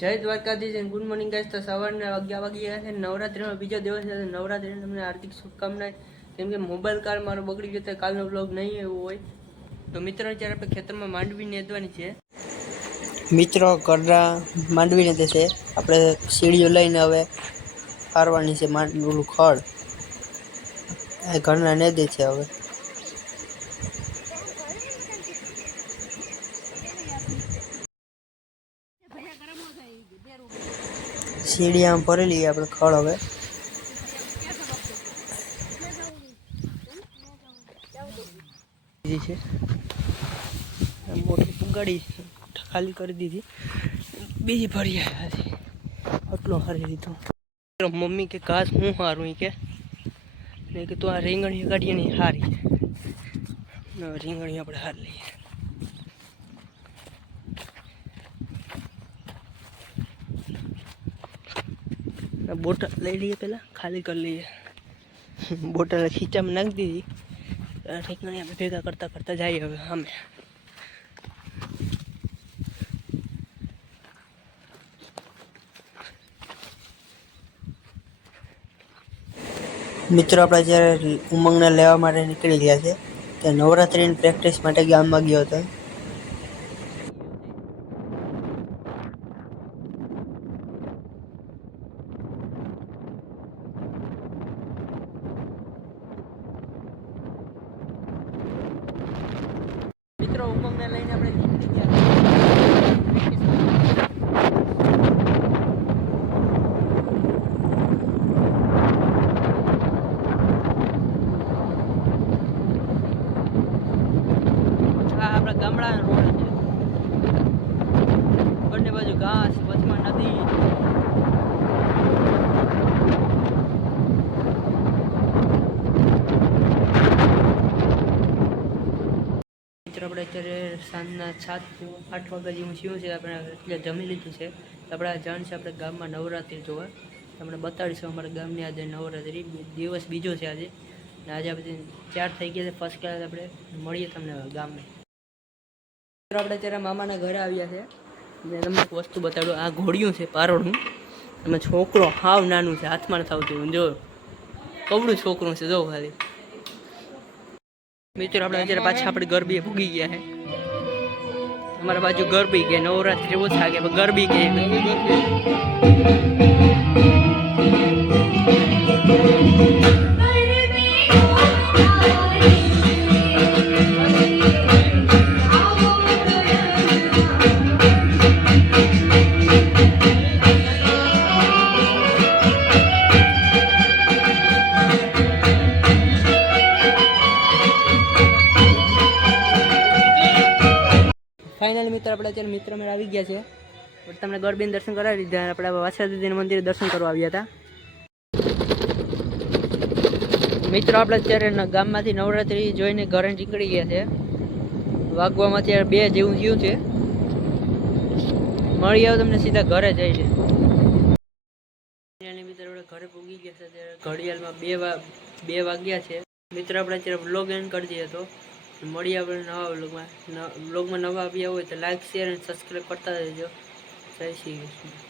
જય Dwarkadhish and good morning guys. તો સવારના 11 વાગી ગયા છે। નવરાત્રીનો બીજો દિવસ છે। નવરાત્રીની તમને હાર્દિક શુભકામનાएं। કેમ કે મોબાઈલ કાર મારો બગડી ગયો તો કાલનો બ્લોગ નહીં એવું હોય। તો મિત્રો અત્યારે આપણે ખેતરમાં માંડવી નેદવાની છે। મિત્રો ઘરના માંડવી નેદે છે। આપણે સીડીઓ લઈને હવે ફારવાની છે માંડવીનું ખડ આ ઘરના નેદે છે હવે। સીડી આમ ભરેલી આપણે ખડ હવે છે મોટી પુગાડી ખાલી કરી દીધી બીજી ભરી આવ્યા છે આટલું હારી દીધું। મમ્મી કે ઘાસ હું હારું કે નહીં કે તું આ રીંગણી કાઢીએ ને હારી રીંગણી આપણે હાર લઈએ। બોટલ લઈ લઈએ પહેલાં ખાલી કરી લઈએ। બોટલ ખીચામાં નાખી દીધી રીંગણી આપણે ભેગા કરતાં કરતાં જઈએ હવે અમે। મિત્રો આપણે જ્યારે ઉમંગને લેવા માટે નીકળી ગયા છે તો નવરાત્રિની પ્રેક્ટિસ માટે ગામમાં ગયો હતો। મિત્રો ઉમંગને લઈને આપણે નીકળી ગયા આપણા ગામડાનો રોડ છે બંને બાજુ ઘાસ વચમાં નદી। મિત્રો આપણે અત્યારે સાંજના 7-8 વાગ્યા જેવું થયું છે। આપણે એટલે જમી લીધું છે આપણે જાણ છે આપણે ગામમાં નવરાત્રિ જોવા તમને બતાડીશું અમારા ગામની આજે નવરાત્રિ દિવસ બીજો છે આજે અને આજે આપણે 4 થઈ ગયા છે। ફર્સ્ટ ક્લાસ આપણે મળીએ તમને ગામમાં। આપણે અત્યારે મામાના ઘરે આવ્યા છે મેં તમને એક વસ્તુ બતાડું આ ઘોડિયું છે પારોળનું એમાં છોકરો હાવ નાનું છે હાથમાં નથી આવતું જો કવડું છોકરું છે જો ખાલી। મિત્રો આપણે અત્યારે પાછા આપણે ગરબી ભૂગી ગયા છે અમારા બાજુ ગરબી કે નવરાત્રિ ઓછા કે ગરબી કે ફાઇનલી મિત્ર આપણે અત્યારે મિત્ર મેળ આવી ગયા છે તમને ગરબીને દર્શન કરાવી દીધા આપણે વાછા દીદીના મંદિરે દર્શન કરવા આવ્યા હતા। મિત્રો આપણે અત્યારે ગામમાંથી નવરાત્રિ જોઈને ઘરે નીકળી ગયા છે વાગવામાં અત્યારે 2 જેવું થયું છે મળી આવો તમને સીધા ઘરે જઈને। મિત્ર આપણે ઘરે પૂગી ગયા છે ત્યારે ઘડિયાળમાં 2 વાગ્યા છે। મિત્ર આપણે અત્યારે વ્લોગ એન્ડ કરી દઈએ તો મળી આપણે નવા વ્લોગમાં નવા આવ્યા હોય તો લાઈક શેર અને સબસ્ક્રાઈબ કરતા રહેજો। જય શ્રી કૃષ્ણ।